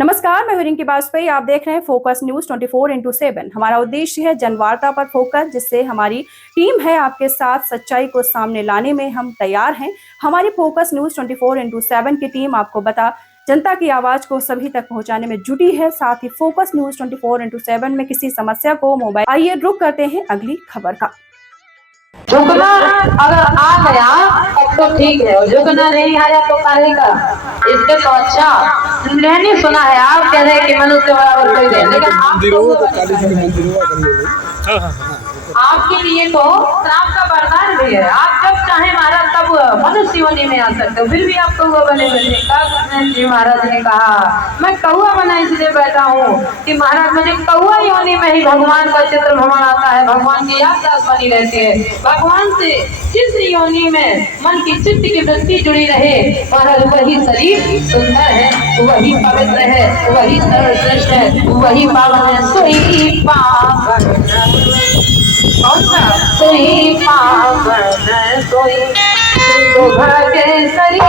नमस्कार, मैं रिंकी बाजपेयी। आप देख रहे हैं फोकस न्यूज 24/7। हमारा उद्देश्य है जनवार्ता पर फोकस, जिससे हमारी टीम है आपके साथ सच्चाई को सामने लाने में हम तैयार हैं। हमारी फोकस न्यूज 24/7 की टीम आपको जनता की आवाज को सभी तक पहुंचाने में जुटी है। साथ ही फोकस न्यूज 24/7 में किसी समस्या को मोबाइल आइए रुक करते हैं अगली खबर का। झुकना अगर आ गया तब तो ठीक है, और झुकना नहीं आया तो कहेगा। इससे तो अच्छा मैंने सुना है आप कह रहे कि मनुष्य बराबर कोई नहीं, लेकिन आपके लिए तो श्राप का वरदान भी है। आप जब चाहे महाराज तब मनुष्य योनि में आ सकते हो, फिर भी आप कौआ बने बैठे। महाराज ने कहा मैं कौआ बना इसलिए बैठा हूँ कि महाराज मुझे कौआ योनि में ही भगवान का चित्र भ्रमण आता है, भगवान की याददाश्त बनी रहती है। भगवान से जिस योनि में मन की चित्त की वृत्ति जुड़ी रहे, महाराज वही शरीर सुंदर है, वही पवित्र है, वही सर्वश्रेष्ठ है, वही पावन है। सोई पावन सोई पावन सोई भगे शरीर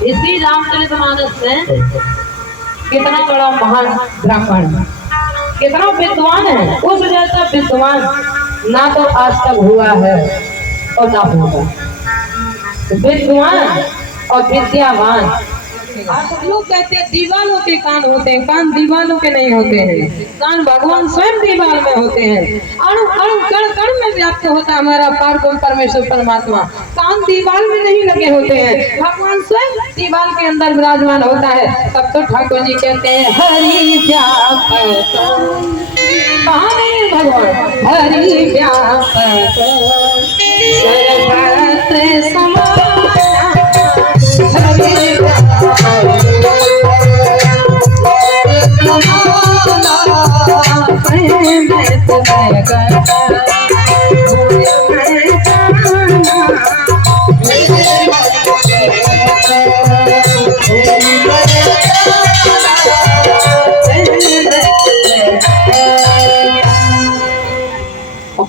इसी रामचरितमानस में कितना बड़ा महान ब्राह्मण, कितना विद्वान है। उस जैसा विद्वान ना तो आज तक हुआ है और ना होगा। विद्वान और विद्यावान, आप लोग कहते हैं दीवालों के कान होते हैं, कान दीवालों के नहीं होते हैं। कान भगवान स्वयं दीवाल में होते हैं। अणु अणु कण कण में व्याप्त होता है हमारा पारब्रह्म परमेश्वर परमात्मा। कान दीवाल में नहीं लगे होते हैं, भगवान स्वयं दीवाल के अंदर विराजमान होता है। तब तो ठाकुर जी कहते हैं हरि व्यापक, भगवान हरि व्यापक सर्वत्र समान।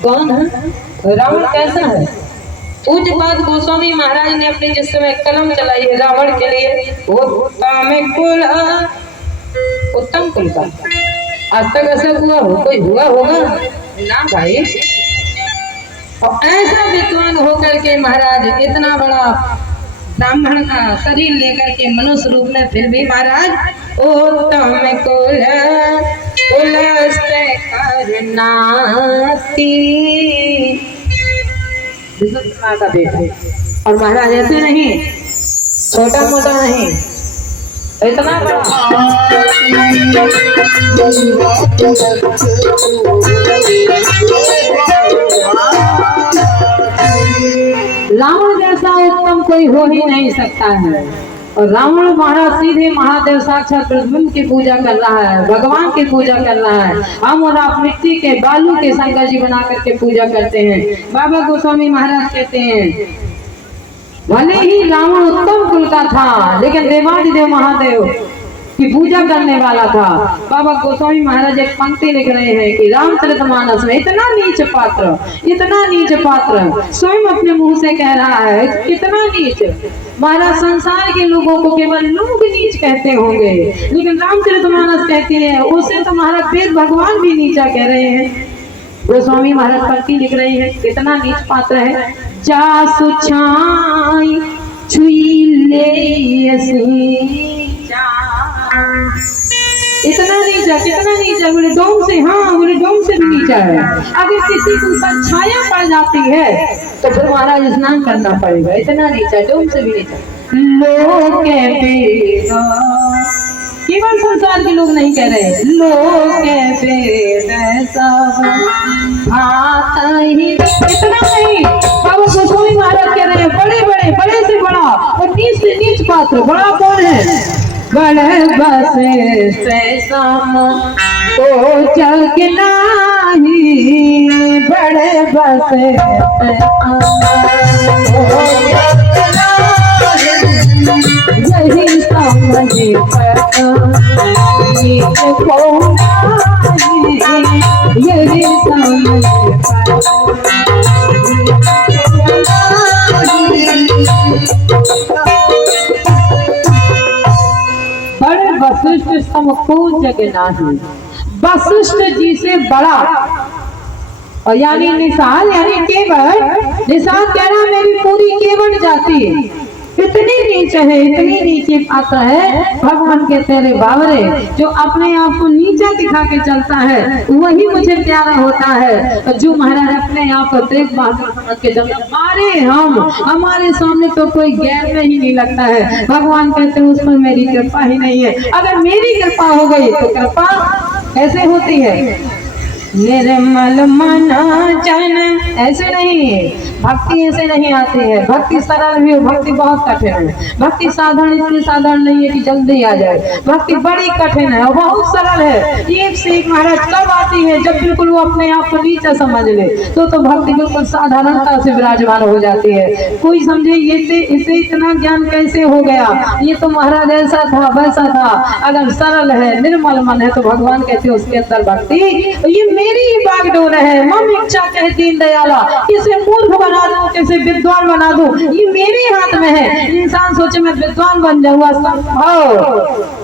कौन है रावण? कैसा है? पूज्य पाद गोस्वामी महाराज ने अपने जिस समय कलम चलाई है रावण के लिए, वो उत्तम कुल का। आज तक ऐसा हुआ हो, कोई हुआ होगा ना भाई। और ऐसा विद्वान होकर के महाराज इतना बड़ा ब्राह्मण का शरीर लेकर के मनुष्य रूप में, फिर भी महाराज उत्तम कुल का बेटा। और महाराज ऐसे नहीं, छोटा मोटा नहीं, इतना बड़ा। रावण जैसा उत्तम कोई हो ही नहीं सकता है। और रावण महाराज सीधे महादेव साक्षात प्रद्युम्न की पूजा कर रहा है, भगवान की पूजा कर रहा है। हम और आप मिट्टी के बालू के शंकर जी बना करके पूजा करते हैं। बाबा गोस्वामी महाराज कहते हैं भले ही रावण उत्तम कुल का था, लेकिन देवादिदेव महादेव की पूजा करने वाला था। बाबा गोस्वामी महाराज एक पंक्ति लिख रहे हैं कि रामचरितमानस में इतना नीच पात्र स्वयं अपने मुंह से कह रहा है, कितना नीच। महाराज संसार के लोगों को केवल लोग नीच कहते होंगे, लेकिन रामचरितमानस कहती है उसे तो महाराज वेद भगवान भी नीचा कह रहे हैं। गोस्वामी महाराज पंक्ति लिख रहे हैं, कितना नीच पात्र है। जासु छाई छुई ले इतना नीचा, कितना नीचा, बोले डोम से, हाँ बोले डोम से भी नीचा है। अगर किसी के ऊपर छाया पड़ जाती है तो फिर महाराज स्नान करना पड़ेगा। इतना नीचा, डोम से भी नीचा। लोग केवल संसार के लोग नहीं कह रहे, लोग इतना नहीं। बाबा गोस्वामी महाराज कह रहे हैं बड़े बड़े, बड़े से बड़ा और नीच से नीच पात्र। बड़ा कौन है? बड़े बसे से सम को जग नाही, बड़े बसे से यही समझ यही समझ बड़े वशिष्ठ समको जग नाही, वशिष्ठ जी से बड़ा और यानी निशान यानी केवट, निशान कह रहा मेरी पूरी केवट जाती है, इतनी नीच है, इतनी नीचे आता है। भगवान के तेरे बावरे जो अपने आप को नीचा दिखा के चलता है वही मुझे प्यारा होता है। जो महाराज अपने आप को देख समझ के जब मारे हम हमारे सामने तो कोई गैर में ही नहीं लगता है। भगवान कहते हैं उस पर मेरी कृपा ही नहीं है। अगर मेरी कृपा हो गई तो कृपा कैसे होती है? निर्मल मना जन, ऐसे नहीं, भक्ति ऐसे नहीं आती है। भक्ति सरल भी हो, भक्ति बहुत कठिन है। भक्ति साधारण इतनी साधारण नहीं है कि जल्दी आ जाए। भक्ति बड़ी कठिन है और बहुत सरल है। एक से एक महाराज कब आती है? जब बिल्कुल वो अपने आप को नीचा समझ ले तो भक्ति बिल्कुल साधारणता से विराजमान हो जाती है। कोई समझे ये इसे इतना ज्ञान कैसे हो गया, ये तो महाराज ऐसा था वैसा था। अगर सरल है, निर्मल मन है तो भगवान कहते उसके अंदर भक्ति। ये मेरी ही बागडोर है। मम इच्छा कहे दीन दयाला, इसे मूर्ख बना दूं, कैसे विद्वान बना दूं, ये मेरे हाथ में है। इंसान सोचे मैं विद्वान बन जाऊंगा संभव,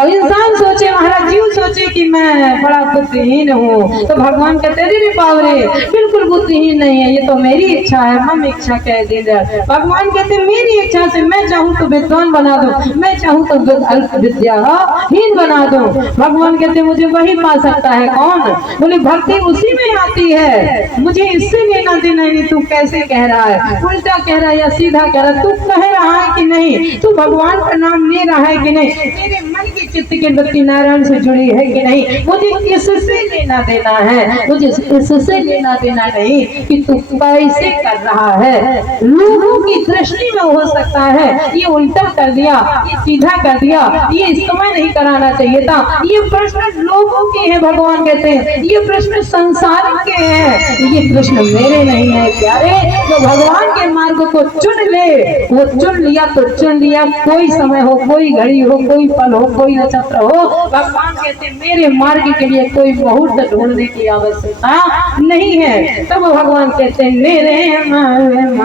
और इंसान सोचे महाराज जीव सोचे कि मैं बड़ा बुद्धिहीन हूँ तो भगवान कहते तेरे पावरे बिल्कुल बुद्धिहीन नहीं है, ये तो मेरी इच्छा है। मम इच्छा कह दे। भगवान कहते मेरी इच्छा से मैं चाहूँ तो विद्वान बना दूं, मैं चाहूँ तो अल्प विद्याहीन बना दूं। भगवान कहते मुझे वही पा सकता है। कौन? बोले भक्ति उसी में आती है। मुझे इससे लेना देना नहीं। तू कैसे कह रहा है? उल्टा कह रहा है या सीधा कह रहा है? तू कह रहा है कि नहीं? तू भगवान का नाम ले रहा है कि नहीं? तेरे मन की चित्त की वृत्ति नारायण से जुड़ी है कि नहीं? मुझे इससे लेना देना है, मुझे इससे लेना देना नहीं कि तू कैसे कर रहा है। लोगों की दृष्टि में हो सकता है ये उल्टा कर दिया, ये सीधा कर दिया, ये इस्तेमाल नहीं कराना चाहिए था। ये प्रश्न लोगों के हैं। भगवान कहते हैं ये प्रश्न संसार के हैं, ये प्रश्न मेरे नहीं है प्यारे। जो भगवान के मार्ग को चुन ले वो चुन लिया तो चुन लिया। कोई समय हो, कोई घड़ी हो, कोई पल हो, कोई नक्षत्र हो, भगवान कहते मेरे मार्ग के लिए कोई मुहूर्त ढूंढने की आवश्यकता नहीं है। तब भगवान कहते मेरे मन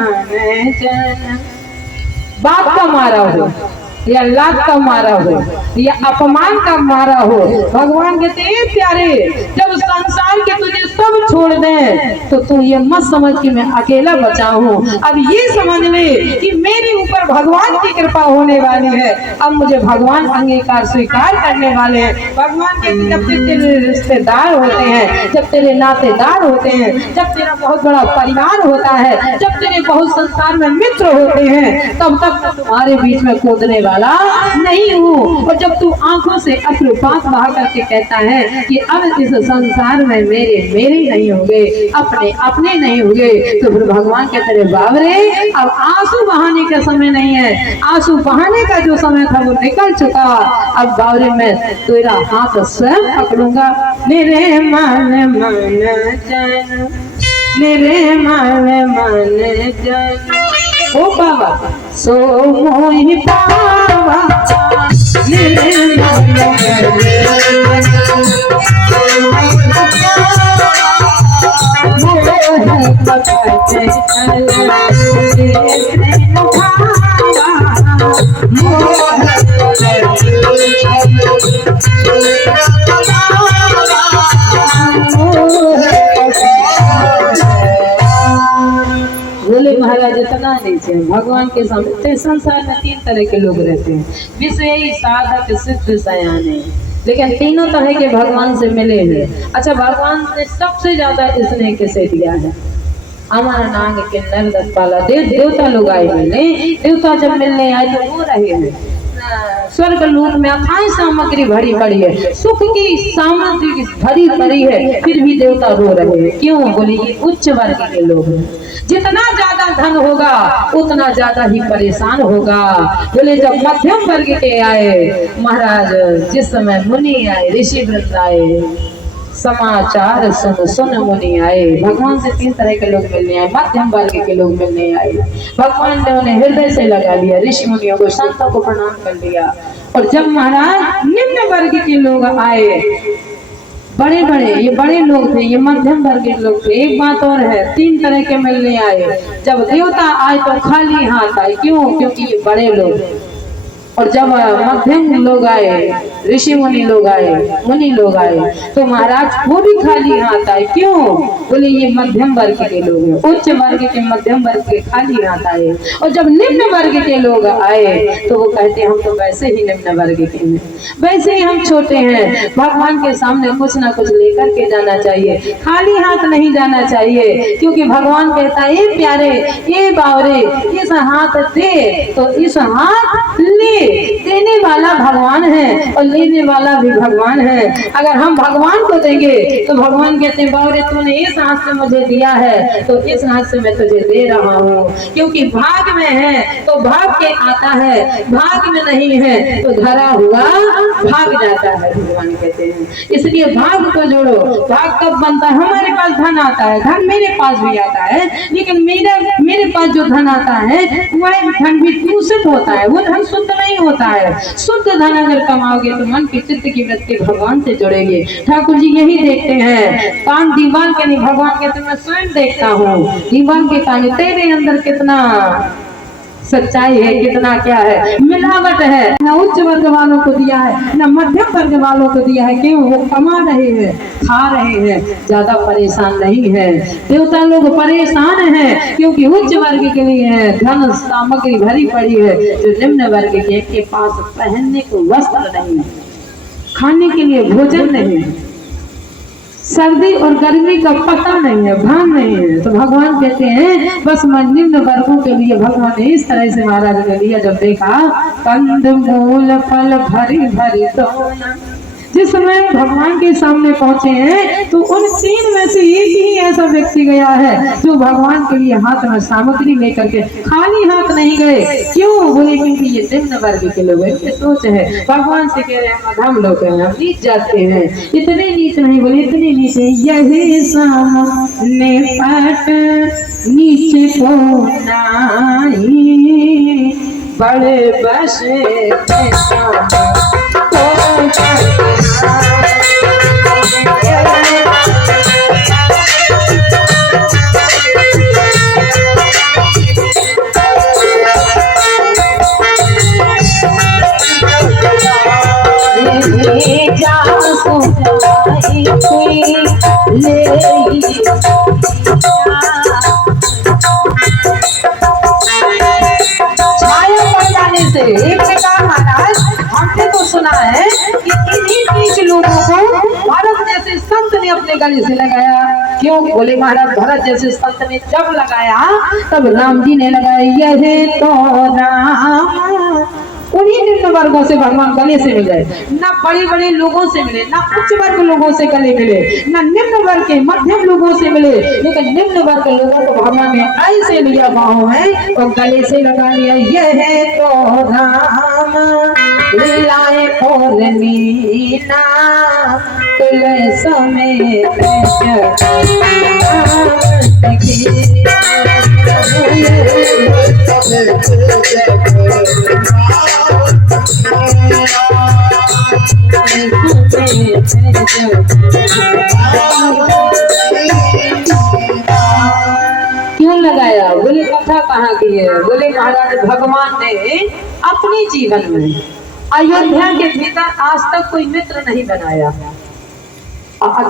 जन, बाप का मारा हो या लात का मारा हो या अपमान का मारा हो, भगवान कहते हैं प्यारे जब संसार के तुझे सब छोड़ दें तो तू ये मत समझ कि मैं अकेला बचा हूँ। अब ये समझ ले कि मेरे ऊपर भगवान की कृपा होने वाली है। अब मुझे भगवान अंगीकार स्वीकार करने वाले हैं। भगवान कहते जब तेरे रिश्तेदार होते हैं, जब तेरे नातेदार होते हैं, जब तेरा बहुत बड़ा परिवार होता है, जब तेरे बहुत संसार में मित्र होते हैं, तब तक मैं तुम्हारे बीच में कूदने वाला नहीं हूँ। और जब तू आंखों से अश्रुपात बहा करके कहता है कि अब इस संसार में मेरे नहीं होंगे, अपने नहीं होंगे, तो फिर भगवान के तेरे बाबरे अब आंसू बहाने का समय नहीं है। आंसू बहाने का जो समय था वो निकल चुका। अब बाबरे में तेरा हाथ स्वयं पकड़ूंगा। मेरे मन जन, मेरे मन जन, ओ बाबा सो मोहि पावा, मेरे मन बोले महाराज इतना नहीं से भगवान के सामने। संसार में 3 तरह के लोग रहते हैं, विषयी, साधक, सिद्ध, सयाने। लेकिन तीनों तरह के भगवान से मिले हैं। अच्छा भगवान ने सबसे ज्यादा स्नेह किसे दिया है? हमारा नाग के नर पाला देवता लोग आए मिलने। देवता जब मिलने आए तो वो रहे हैं स्वर्ग लोक में अथाई सामग्री भरी पड़ी है, सुख की सामग्री भरी पड़ी है, फिर भी देवता रो रहे हैं। क्यों? बोले ये उच्च वर्ग के लोग हैं, जितना ज्यादा धन होगा उतना ज्यादा ही परेशान होगा। बोले जब मध्यम वर्ग के आए महाराज, जिस समय मुनि आए, ऋषि वृंद आए, समाचार सुन सुन मुनि आए। भगवान से 3 तरह के लोग मिलने आए, मध्यम वर्ग के लोग मिलने आए। भगवान ने उन्हें हृदय से लगा लिया, ऋषि मुनियों को, संतों को प्रणाम कर लिया। और जब महाराज निम्न वर्ग के लोग आए, बड़े बड़े, ये बड़े लोग थे, ये मध्यम वर्ग के लोग थे। एक बात और है, 3 तरह के मिलने आए। जब देवता आए तो खाली हाथ आए। क्यों? क्योंकि ये बड़े लोग। और जब मध्यम लोग आए, ऋषि मुनि लोग आए, मुनि लोग आए, तो महाराज वो भी खाली हाथ आए। क्यों? बोले ये मध्यम वर्ग के लोग हैं। उच्च वर्ग के, मध्यम वर्ग के खाली हाथ आए। और जब निम्न वर्ग के लोग आए तो वो कहते हम तो वैसे ही निम्न वर्ग के हैं, वैसे ही हम छोटे हैं, भगवान के सामने कुछ ना कुछ लेकर के जाना चाहिए, खाली हाथ नहीं जाना चाहिए। क्योंकि भगवान कहता है ये प्यारे, ये बावरे, इस हाथ दे तो इस हाथ ले। देने वाला भगवान है और लेने वाला भी भगवान है। अगर हम भगवान को देंगे तो भगवान कहते हैं बावरे तूने इस हाथ से मुझे दिया है तो इस हाथ से मैं तुझे दे रहा हूँ। क्योंकि भाग में है तो भाग के आता है, भाग में नहीं है तो धरा हुआ भाग जाता है, भगवान कहते हैं। इसलिए भाग को जोड़ो। भाग कब बनता है? हमारे पास धन आता है, धन मेरे पास भी आता है, लेकिन मेरे पास जो धन आता है वह धन भी दूषित होता है, वो धन शुद्ध नहीं होता है। शुद्ध धन अगर कमाओगे तो मन की चित्त की वृत्ति भगवान से जुड़ेगी। ठाकुर जी यही देखते हैं, कान दीवान के नहीं, भगवान कहते मैं स्वयं देखता हूँ दीवान के कान, तेरे अंदर कितना सच्चाई है, कितना क्या है, मिलावट है। न उच्च वर्ग वालों को दिया है, न मध्यम वर्ग वालों को दिया है। क्यों? वो कमा रहे हैं, खा रहे हैं, ज्यादा परेशान नहीं है। देवता लोग परेशान हैं क्योंकि उच्च वर्ग के लिए है धन सामग्री भरी पड़ी है, जो निम्न वर्ग के पास पहनने को वस्त्र नहीं है, खाने के लिए भोजन नहीं है, सर्दी और गर्मी का पता नहीं है, भान नहीं है। तो भगवान कहते हैं बस निम्न वर्गों के लिए भगवान ने इस तरह से महाराज ने लिया। जब देखा कंद मूल फल भरी भरी दोना, जिस समय भगवान के सामने पहुंचे हैं तो उन 3 में से एक ही ऐसा व्यक्ति गया है जो भगवान के लिए हाथ में सामग्री लेकर के खाली हाथ नहीं गए। क्यों? बोले क्योंकि ये निम्न वर्ग के लोग हैं। ये सोच है, भगवान से कह रहे हैं मध्यम लोग हैं, हम नीच जाते हैं। इतने नीच नहीं, बोले इतने नीचे यही सामने पट नीचे को नहीं बड़े बसे महाराज हमने तो सुना है कि इन्हीं नीच लोगों को भरत जैसे संत ने अपने गले से लगाया। क्यों? बोले महाराज भरत जैसे संत ने जब लगाया तब राम जी ने लगाया यही तो राम। उन्हीं निम्न वर्गों से भगवान गले से मिले, ना बड़े बड़े लोगों से मिले, ना उच्च वर्ग लोगों से गले मिले, ना निम्न वर्ग के मध्यम लोगों से मिले, लेकिन निम्न वर्ग लोगों को भगवान ने ऐसे लिया बाहों में और गले से लगा लिया। यह है तो राम लीलाए खोलनीना तुल समेत क्यों लगाया? बोले कथा कहाँ की है? बोले महाराज भगवान ने अपने जीवन में अयोध्या के भीतर आज तक कोई मित्र नहीं बनाया। अच्छा